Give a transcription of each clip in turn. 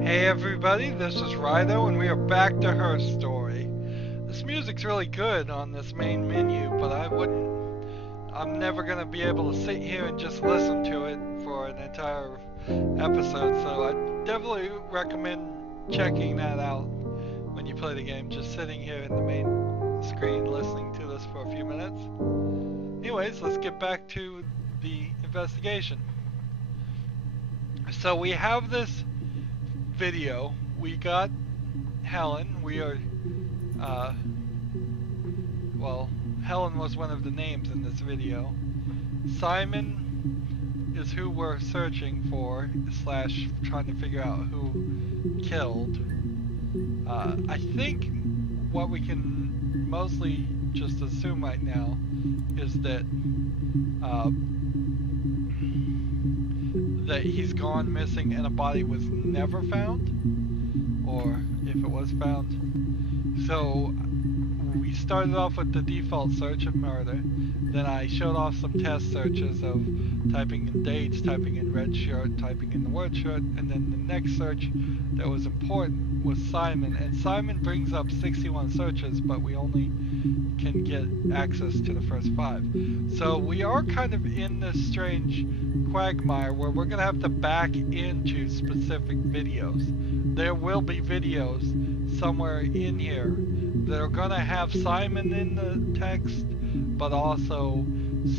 Hey everybody, this is Rydo and we are back to Her Story. This music's really good on this main menu, but I'm never gonna be able to sit here and just listen to it for an entire episode, so I definitely recommend checking that out when you play the game, just sitting here in the main screen listening to this for a few minutes. Anyways, let's get back to the investigation. So we have this video. We got Helen. Well, Helen was one of the names in this video. Simon is who we're searching for, slash trying to figure out who killed. I think what we can mostly just assume right now is that that he's gone missing and a body was never found, or if it was found. So we started off with the default search of murder, then I showed off some test searches of typing in dates, typing in red shirt, typing in the word shirt, and then the next search that was important was Simon, and Simon brings up 61 searches, but we only can get access to the first 5. So we are kind of in this strange quagmire where we're going to have to back into specific videos. There will be videos somewhere in here that are going to have Simon in the text, but also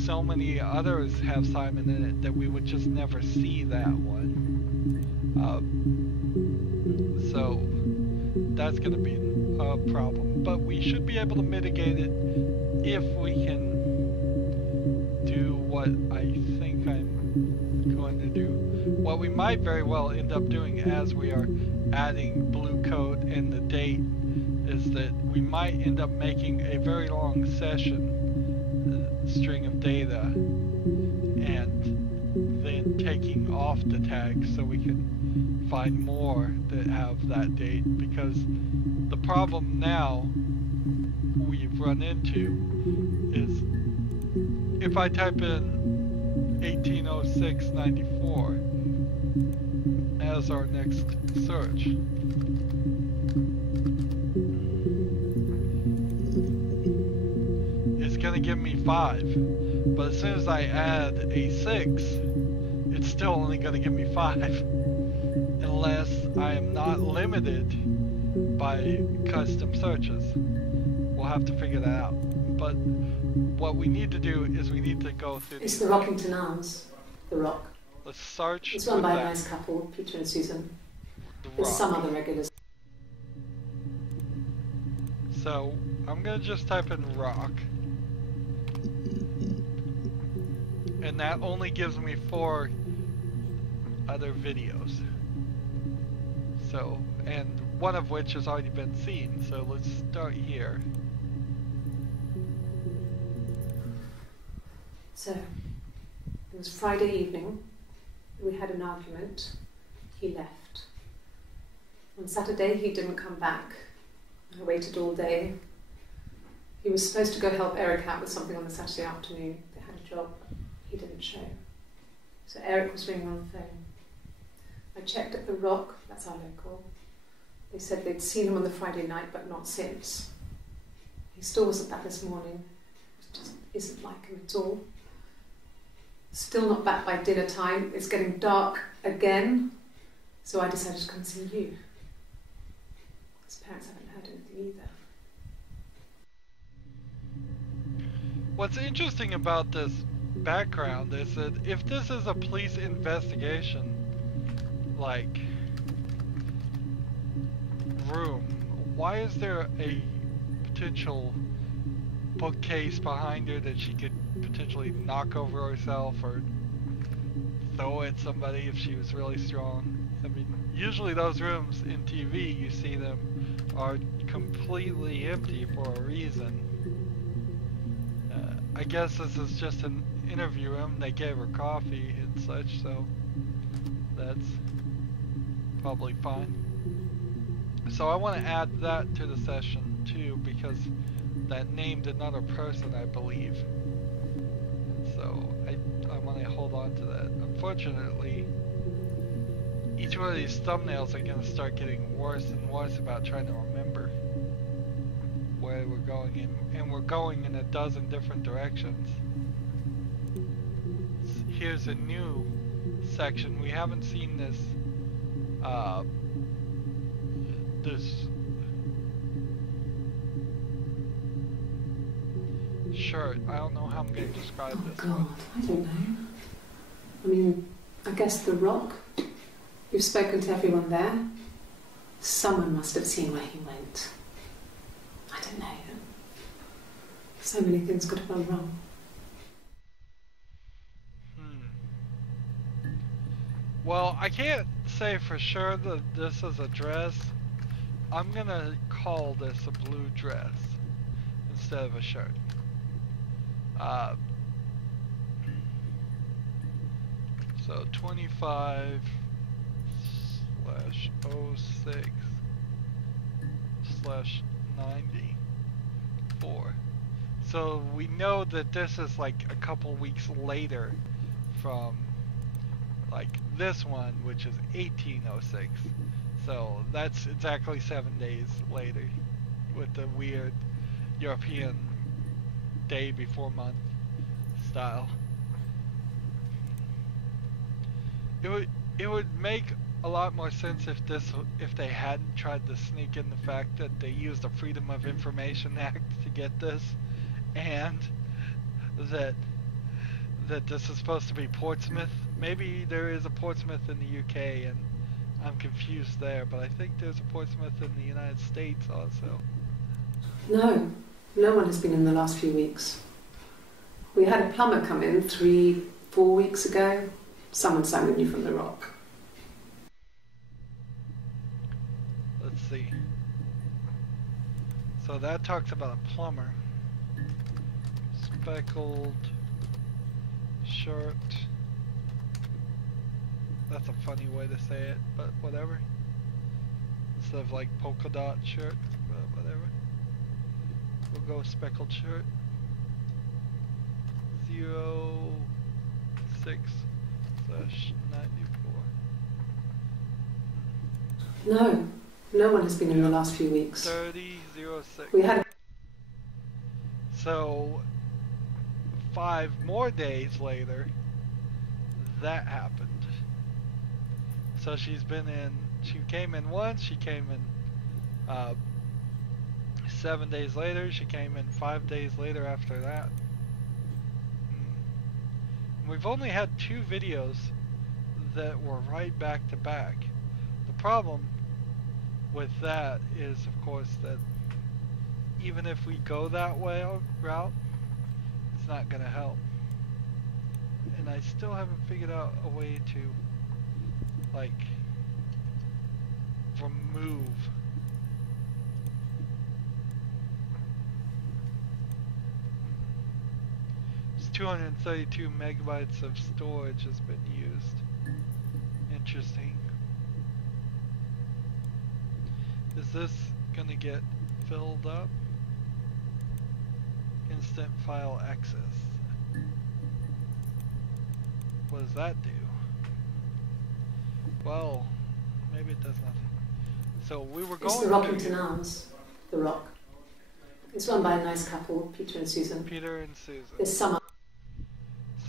so many others have Simon in it that we would just never see that one. So that's going to be a problem, but we should be able to mitigate it if we can do what I think I'm going to do. What we might very well end up doing as we are adding blue code and the date is that we might end up making a very long session string of data and then taking off the tags so we can find more that have that date, because the problem now we've run into is if I type in 1806-94 as our next search, it's gonna give me 5, but as soon as I add a 6, it's still only gonna give me 5 unless I am not limited by custom searches. We'll have to figure that out. But what we need to do is we need to go through. It's the Rockington Arms, the Rock. Let's search. It's run by a nice couple, Peter and Susan. There's some other regulars. So I'm gonna just type in rock, and that only gives me 4 other videos. So, and one of which has already been seen. So let's start here. So, it was Friday evening, we had an argument, he left. On Saturday he didn't come back, I waited all day. He was supposed to go help Eric out with something on the Saturday afternoon, they had a job, he didn't show. So Eric was ringing on the phone. I checked at the Rock, that's our local. They said they'd seen him on the Friday night but not since. He still wasn't back this morning, it just isn't like him at all. Still not back by dinner time. It's getting dark again, so I decided to come and see you. His parents haven't heard anything either. What's interesting about this background is that if this is a police investigation, like, room, why is there a potential bookcase behind her that she could potentially knock over herself or throw at somebody if she was really strong? I mean, usually those rooms in TV, you see them, are completely empty for a reason. I guess this is just an interview room. They gave her coffee and such, so that's probably fine. So I want to add that to the session too, because that named another person, I believe. So I want to hold on to that. Unfortunately, each one of these thumbnails are going to start getting worse and worse about trying to remember where we're going in, and we're going in a dozen different directions. Here's a new section. We haven't seen this this shirt. I don't know how I'm going to describe this God, one. I don't know. I mean, I guess The Rock. You've spoken to everyone there. Someone must have seen where he went. I don't know. So many things could have gone wrong. Well, I can't say for sure that this is a dress. I'm gonna call this a blue dress instead of a shirt. So 25/06/94. So we know that this is like a couple weeks later from like this one, which is 1806. So that's exactly 7 days later with the weird European day before month style. It would make a lot more sense if they hadn't tried to sneak in the fact that they used the Freedom of Information Act to get this, and that this is supposed to be Portsmouth. Maybe there is a Portsmouth in the UK and I'm confused there, but I think there's a Portsmouth in the United States also. No, no one has been in the last few weeks. We had a plumber come in 3-4 weeks ago. Someone sang with you from The Rock. Let's see. So that talks about a plumber. Speckled shirt. That's a funny way to say it, but whatever. Instead of like polka dot shirt, but whatever. We'll go speckled shirt. 06/94. No, no one has been in the last few weeks. 30/06. We had. So 5 more days later, that happened. So she came in once, she came in 7 days later, she came in 5 days later after that. We've only had 2 videos that were right back to back. The problem with that is, of course, that even if we go that route, it's not going to help. And I still haven't figured out a way to, like, remove. It's 232 megabytes of storage has been used. Interesting. Is this gonna get filled up? Instant file access. What does that do? Well, maybe it does nothing. So we were going. It's the Rockington Arms, The Rock. It's run by a nice couple, Peter and Susan. Peter and Susan. This summer.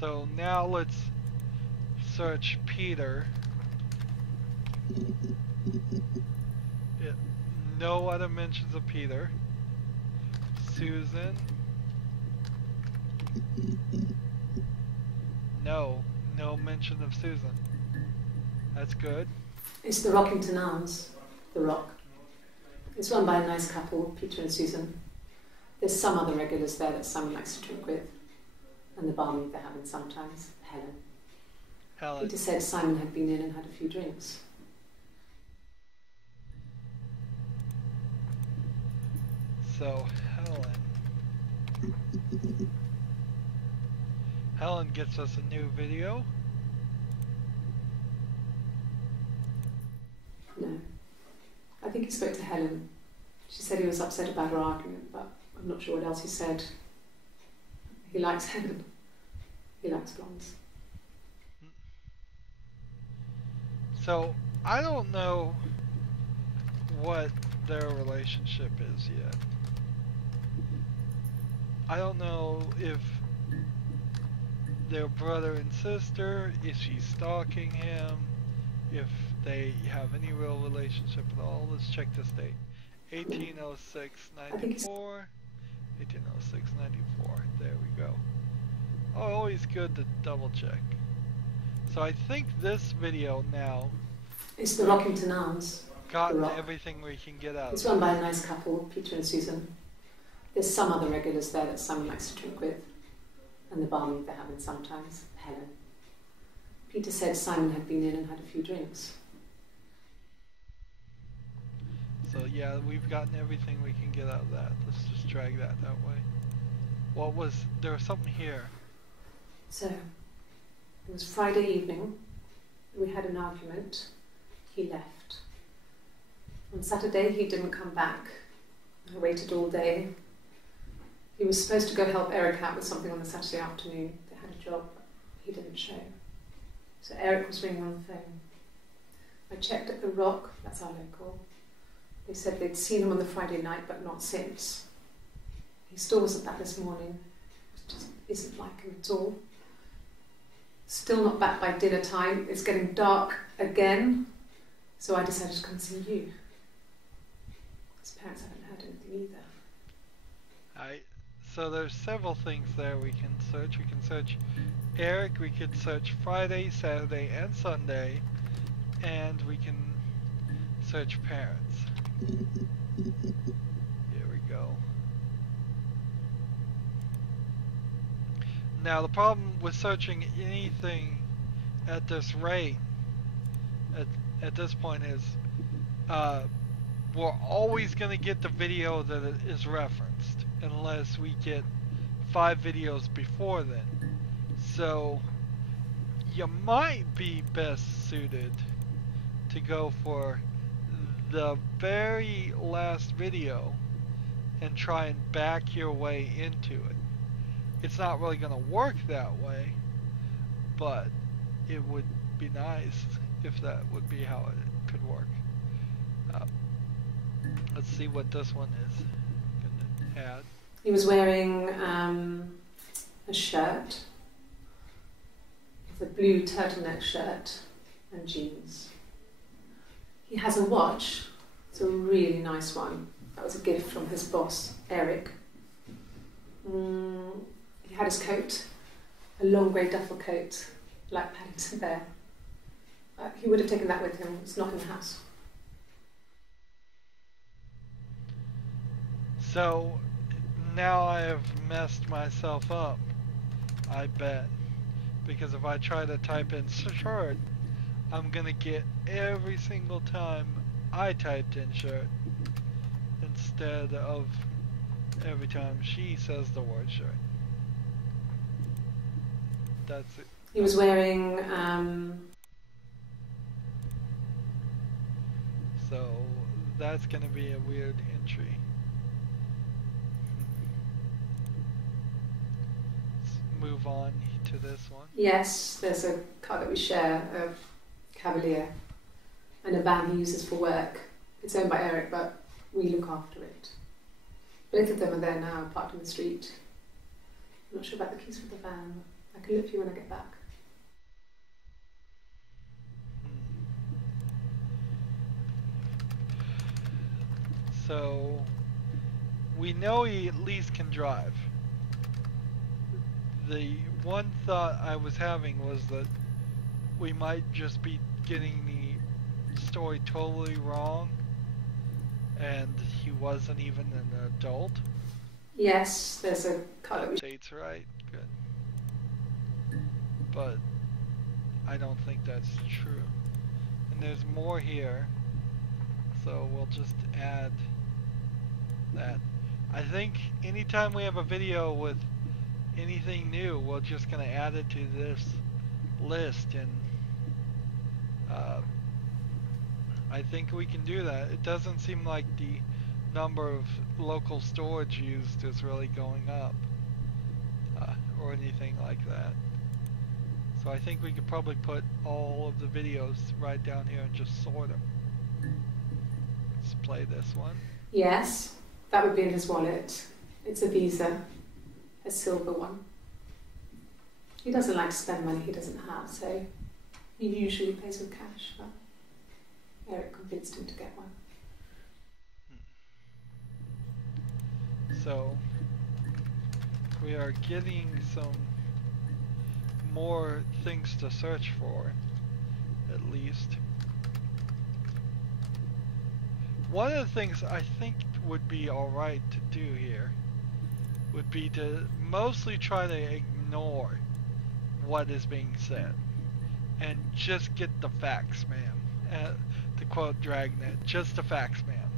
So now let's search Peter. No other mentions of Peter. Susan. No mention of Susan. That's good. It's the Rockington Arms, The Rock. It's run by a nice couple, Peter and Susan. There's some other regulars there that Simon likes to drink with. And the barmaid they're having sometimes, Helen. Peter said Simon had been in and had a few drinks. So, Helen gets us a new video. No. I think he spoke to Helen. She said he was upset about her argument, but I'm not sure what else he said. He likes Helen. He likes blondes. So, I don't know what their relationship is yet. I don't know if they're brother and sister, if she's stalking him, if they have any real relationship at all. Let's check this date. 1806-94. 1806-94. There we go. Oh, always good to double check. So I think this video now It's the Rockington Arms. gotten everything we can get out. It's run by a nice couple, Peter and Susan. There's some other regulars there that Simon likes to drink with, and the barmaid they're having sometimes, Helen. Peter said Simon had been in and had a few drinks. So yeah, we've gotten everything we can get out of that. Let's just drag that way. There was something here. So, it was Friday evening. We had an argument. He left. On Saturday, he didn't come back. I waited all day. He was supposed to go help Eric out with something on the Saturday afternoon. They had a job, but he didn't show. So Eric was ringing on the phone. I checked at the Rock, that's our local. They said they'd seen him on the Friday night, but not since. He still wasn't back this morning. It just isn't like him at all. Still not back by dinner time. It's getting dark again. So I decided to come and see you. His parents haven't heard anything either. So there's several things there we can search. We can search Eric, we could search Friday, Saturday, and Sunday, and we can search parents. Here we go. Now the problem with searching anything at this rate, at this point is, we're always going to get the video that is referenced, unless we get 5 videos before then. So you might be best suited to go for the very last video and try and back your way into it. It's not really going to work that way, but it would be nice if that would be how it could work. Let's see what this one is going to add. He was wearing a shirt, with a blue turtleneck shirt and jeans. He has a watch. It's a really nice one. That was a gift from his boss, Eric. He had his coat, a long grey duffel coat, like Paddington Bear. He would have taken that with him. It's not in the house. So now I have messed myself up, I bet. Because if I try to type in shirt, I'm gonna get every single time I typed in shirt instead of every time she says the word shirt. That's it. He was wearing so that's gonna be a weird entry. Let's move on to this one. Yes, there's a car that we share, a Cavalier, and a van he uses for work. It's owned by Eric, but we look after it. Both of them are there now, parked in the street. I'm not sure about the keys for the van. I can look for you when I get back. So we know he at least can drive. The one thought I was having was that we might just be getting the story totally wrong and he wasn't even an adult. Yes, there's a car that we Date's right, good. But I don't think that's true. And there's more here, so we'll just add that. I think anytime we have a video with anything new, we're just going to add it to this list, and I think we can do that. It doesn't seem like the number of local storage used is really going up or anything like that. So I think we could probably put all of the videos right down here and just sort them. Let's play this one. Yes, that would be in his wallet. It's a Visa, a silver one. He doesn't like to spend money he doesn't have, so he usually pays with cash, but Eric convinced him to get one. So we are getting some more things to search for, at least. One of the things I think would be alright to do here would be to mostly try to ignore what is being said and just get the facts, man. To quote Dragnet, just the facts, man.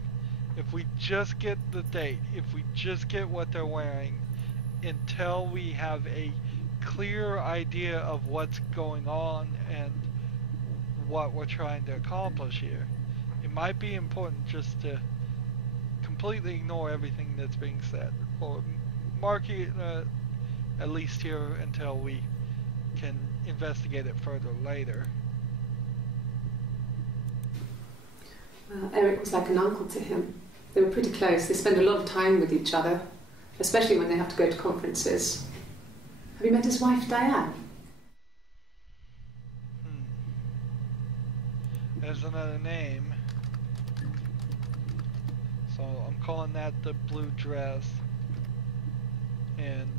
If we just get the date, if we just get what they're wearing, until we have a clear idea of what's going on and what we're trying to accomplish here, it might be important just to completely ignore everything that's being said, or mark it at least here until we can investigate it further later. Eric was like an uncle to him. They were pretty close. They spend a lot of time with each other, especially when they have to go to conferences. Have you met his wife, Diane? There's another name. So I'm calling that the blue dress. And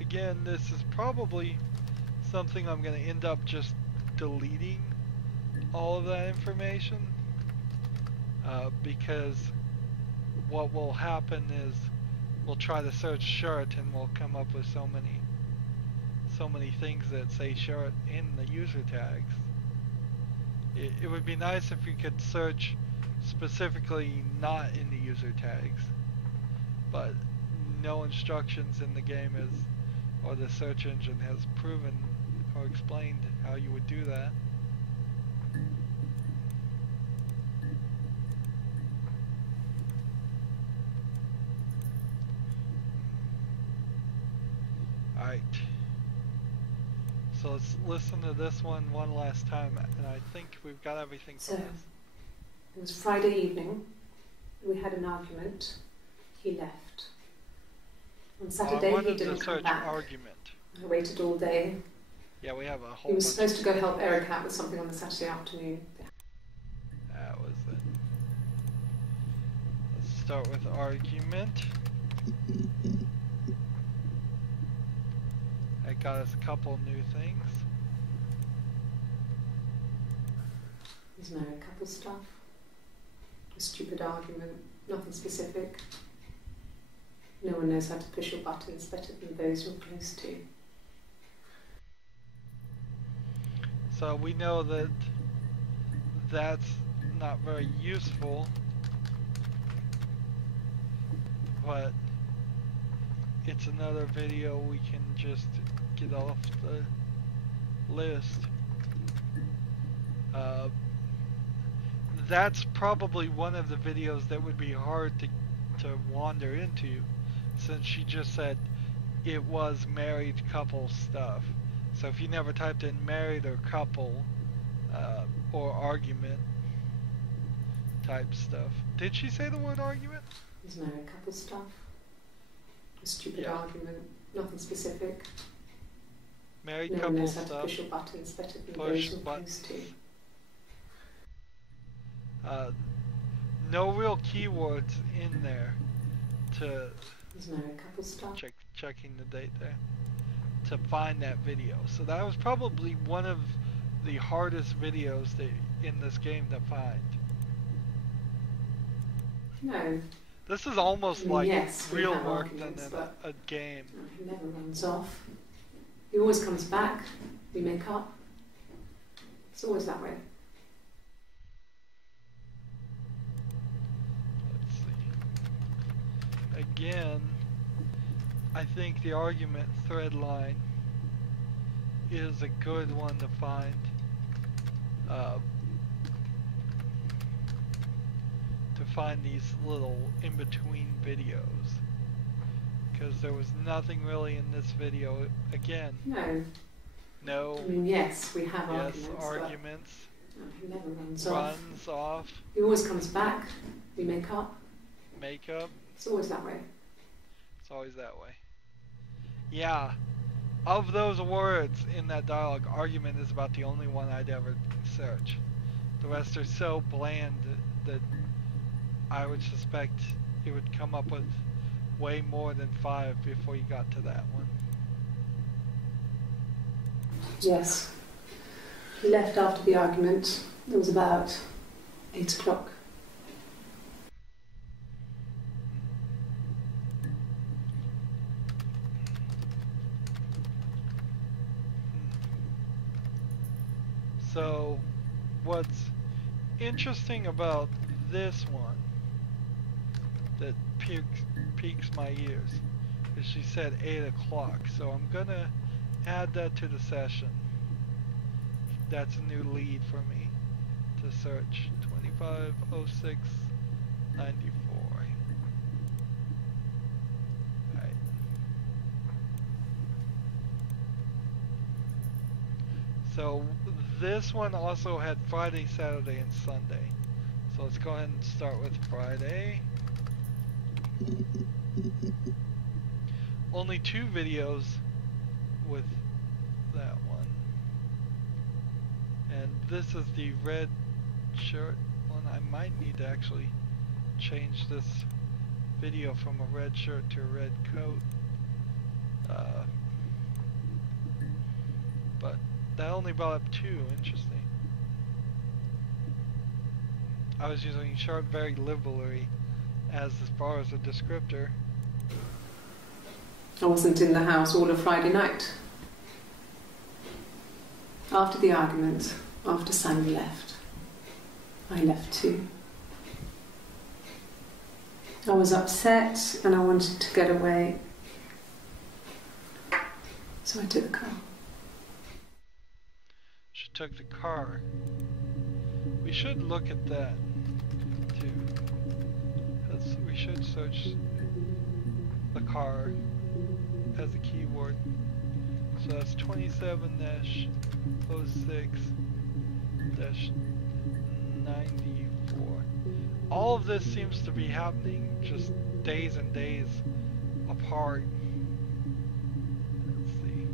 again, this is probably something I'm going to end up just deleting all of that information. Because what will happen is we'll try to search shirt and we'll come up with so many things that say shirt in the user tags. It would be nice if you could search specifically not in the user tags, but no instructions in the game or the search engine has proven or explained how you would do that. Alright, so let's listen to this one last time, and I think we've got everything for So, this. it was Friday evening, we had an argument, he left. On Saturday he didn't come back. Argument. I waited all day. Yeah, we have a whole He was supposed to go help Eric out with something on the Saturday afternoon. That was it. Let's start with argument. That got us a couple new things. There's married couple stuff. A stupid argument, nothing specific. No one knows how to push your buttons better than those you're close to. So we know that that's not very useful, but it's another video we can just get off the list. That's probably one of the videos that would be hard to wander into, since she just said it was married couple stuff. So if you never typed in married or couple or argument type stuff. Did she say the word argument? There's married couple stuff. A stupid argument, nothing specific. Married no couple one knows stuff. How to push your buttons better than Push those you're buttons. close to. No real keywords in there to There's married couple stuff. checking the date there to find that video. So that was probably one of the hardest videos in this game to find. No. This is almost like yes, real work than in a game. He never runs off. He always comes back. We make up. It's always that way. Let's see. Again, I think the argument thread line is a good one to find. To find these little in-between videos, because there was nothing really in this video. Again, No. I mean, yes, we have Yes, arguments. arguments. But he never runs off. Runs off. He always comes back. We make up. Makeup. It's always that way. It's always that way. Yeah. Of those words in that dialogue, argument is about the only one I'd ever search. The rest are so bland that I would suspect it would come up with way more than 5 before you got to that one. Yes. He left after the argument. It was about 8 o'clock. So, what's interesting about this one that piques my ears is she said 8 o'clock, so I'm gonna add that to the session. That's a new lead for me to search 250694. Right. So this one also had Friday, Saturday, and Sunday. So let's go ahead and start with Friday. Only 2 videos with that one. And this is the red shirt one. I might need to actually change this video from a red shirt to a red coat. But that only brought up 2. Interesting. I was using shirt very liberally as far as a descriptor. I wasn't in the house all of Friday night. After the argument, after Sam left, I left too. I was upset and I wanted to get away. So I took the car. She took the car. We should look at that too. We should search the car as a keyword. So that's 27-06-94. All of this seems to be happening just days and days apart. Let's see.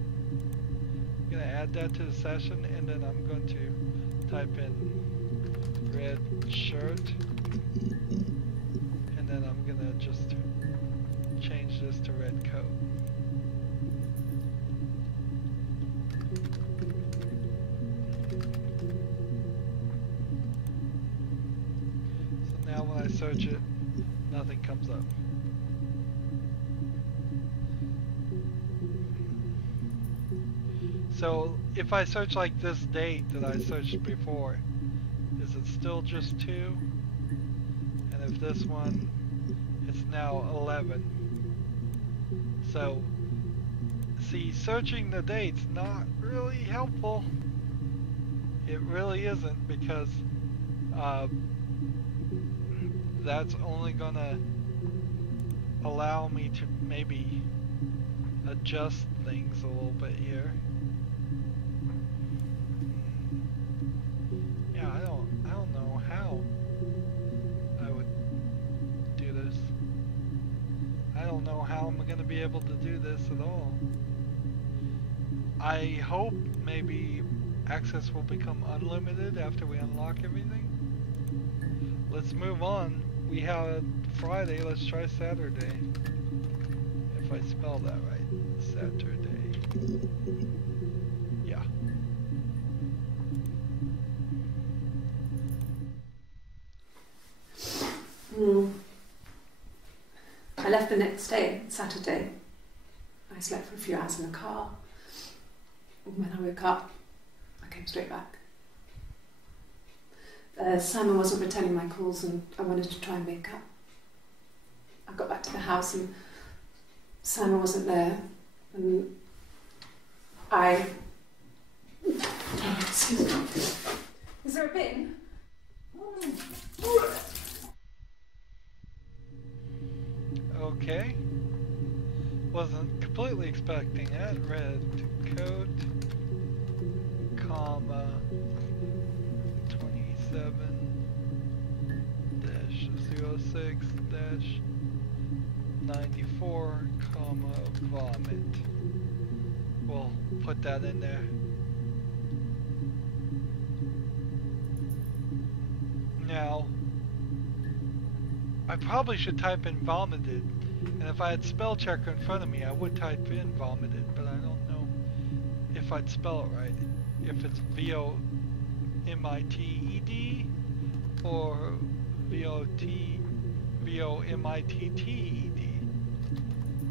I'm gonna add that to the session, and then I'm going to type in red shirt, and then I'm gonna just change this to red coat. So now when I search it, nothing comes up. So if I search like this date that I searched before, is it still just 2? And if this one, it's now 11. So, see, searching the date's not really helpful. It really isn't, because that's only gonna allow me to maybe adjust things a little bit here. Yeah, I don't know how I would do this. I don't know how I'm gonna be able to do this at all. I hope maybe access will become unlimited after we unlock everything. Let's move on. We had Friday, let's try Saturday. If I spell that right. Saturday. Yeah. I left the next day, Saturday. I slept for a few hours in the car. When I woke up, I came straight back. Simon wasn't returning my calls and I wanted to try and make up. I got back to the house and Simon wasn't there, and I... Excuse me. Is there a bin? Okay. Wasn't completely expecting that. Red coat. comma 27-06-94 comma vomit. We'll put that in there. Now, I probably should type in vomited, and if I had spell checker in front of me, I would type in vomited, but I don't know if I'd spell it right. If it's V-O-M-I-T-E-D or V-O-M-I-T-T-E-D.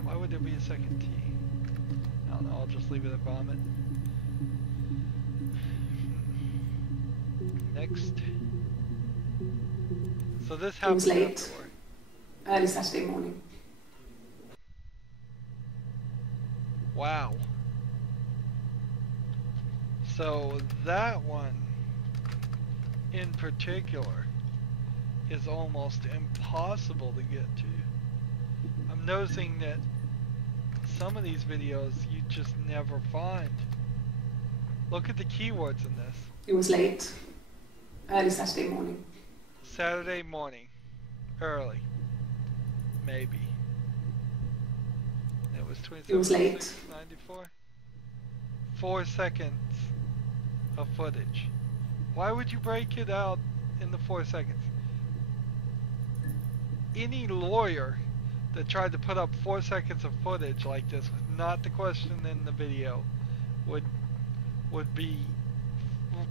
Why would there be a second T? I don't know, I'll just leave it at vomit. Next. So this happened late. before. Early Saturday morning. Wow. So that one in particular is almost impossible to get to. I'm noticing that some of these videos you just never find. Look at the keywords in this. It was late. Early Saturday morning. Saturday morning. Early. Maybe. It was 27. It was late. 94. 4 seconds of footage. Why would you break it out in the 4 seconds? Any lawyer that tried to put up 4 seconds of footage like this with not the question in the video would be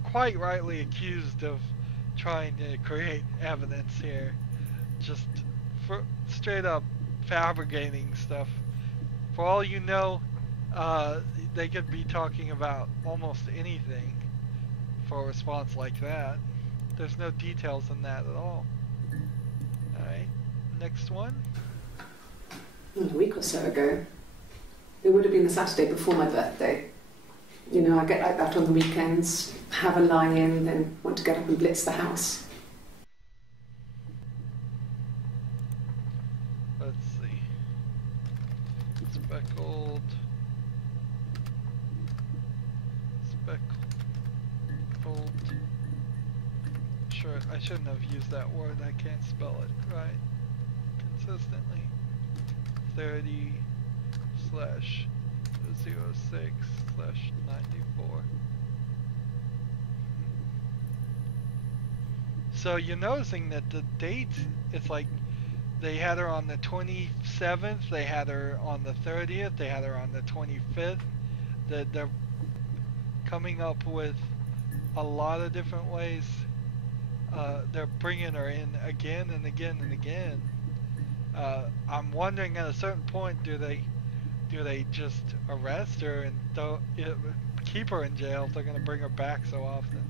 quite rightly accused of trying to create evidence here. Just for straight up fabricating stuff. For all you know, they could be talking about almost anything for a response like that. There's no details in that at all. Alright, next one. A week or so ago. It would have been the Saturday before my birthday. You know, I get like that on the weekends, have a lie-in, then want to get up and blitz the house. Let's see. Speckled. Sure, I shouldn't have used that word. I can't spell it right consistently. 30/06/94. So you're noticing that the dates, it's like they had her on the 27th, they had her on the 30th, they had her on the 25th. They're coming up with a lot of different ways. They're bringing her in again and again and again. I'm wondering at a certain point, do they just arrest her and keep her in jail if they're going to bring her back so often?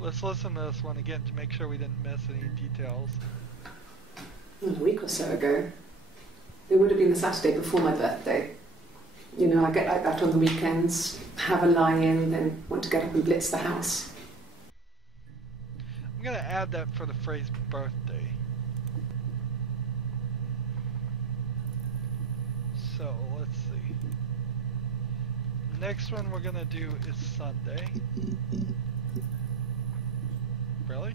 Let's listen to this one again to make sure we didn't miss any details. A week or so ago. It would have been the Saturday before my birthday. You know, I get like that on the weekends, have a lie-in, then want to get up and blitz the house. I'm going to add that for the phrase birthday. So, let's see. Next one we're going to do is Sunday. Really?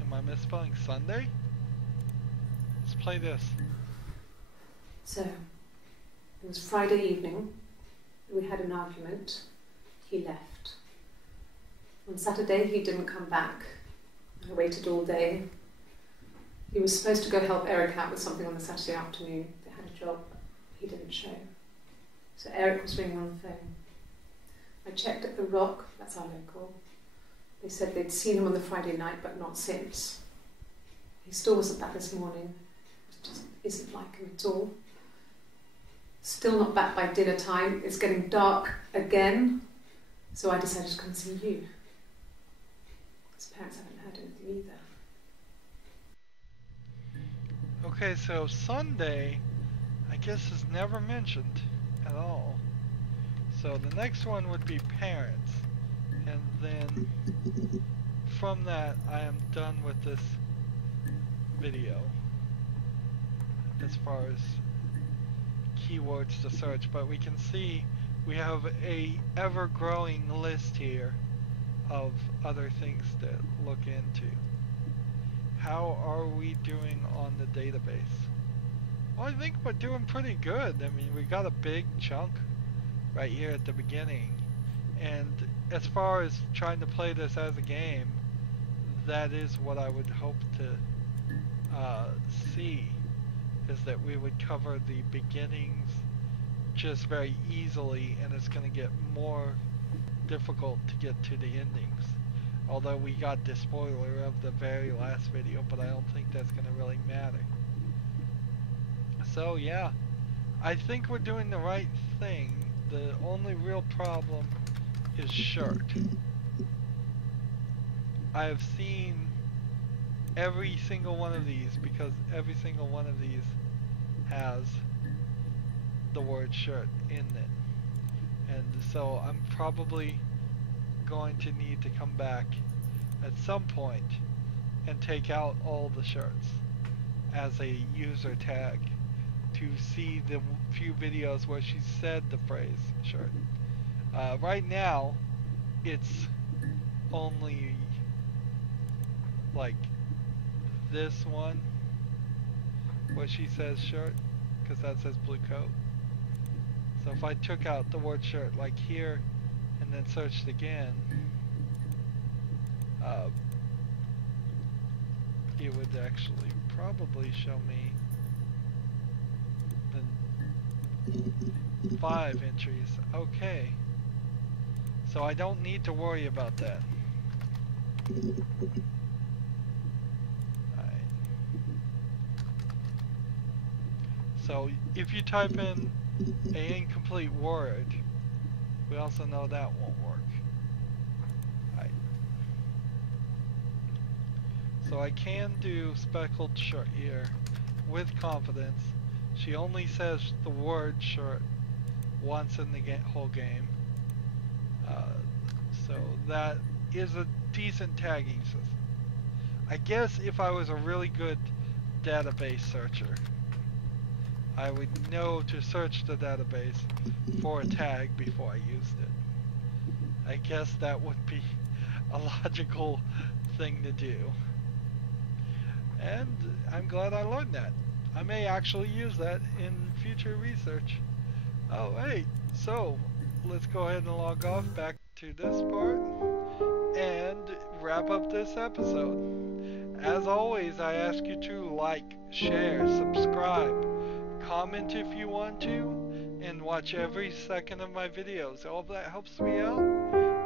Am I misspelling Sunday? Let's play this. So, it was Friday evening. We had an argument. He left. On Saturday, he didn't come back. I waited all day. He was supposed to go help Eric out with something on the Saturday afternoon. They had a job. He didn't show. So Eric was ringing on the phone. I checked at the Rock, that's our local. They said they'd seen him on the Friday night, but not since. He still wasn't back this morning. It just isn't like him at all. Still not back by dinner time. It's getting dark again. So I decided to come see you. His parents haven't heard anything either. Okay, so Sunday, I guess, is never mentioned at all. So the next one would be parents. And then from that, I am done with this video as far as keywords to search. But we can see we have a ever-growing list here of other things to look into. How are we doing on the database? Well, I think we're doing pretty good. I mean, we got a big chunk right here at the beginning. And as far as trying to play this as a game, that is what I would hope to see, is that we would cover the beginnings just very easily, and it's going to get more difficult to get to the endings. Although we got the spoiler of the very last video, but I don't think that's going to really matter. So yeah, I think we're doing the right thing. The only real problem is shirt. I have seen every single one of these, because every single one of these has the word shirt in it. And so I'm probably going to need to come back at some point and take out all the shirts as a user tag to see the few videos where she said the phrase shirt. Right now it's only like this one where she says shirt, because that says blue coat. So if I took out the word shirt like here and then searched again, it would actually probably show me the 5 entries. Okay, so I don't need to worry about that. Alright. So if you type in an incomplete word, we also know that won't work. Right. So I can do speckled shirt here with confidence. She only says the word shirt once in the whole game. So that is a decent tagging system. I guess if I was a really good database searcher, I would know to search the database for a tag before I used it. I guess that would be a logical thing to do. And I'm glad I learned that. I may actually use that in future research. Oh, hey, so let's go ahead and log off back to this part and wrap up this episode. As always, I ask you to like, share, subscribe, comment if you want to, and watch every second of my videos. All that helps me out.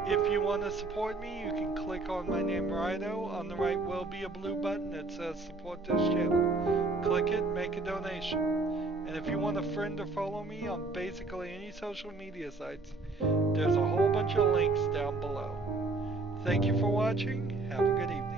If you want to support me, you can click on my name, Rydo. On the right will be a blue button that says support this channel. Click it, make a donation. And if you want to friend or follow me on basically any social media sites, there's a whole bunch of links down below. Thank you for watching. Have a good evening.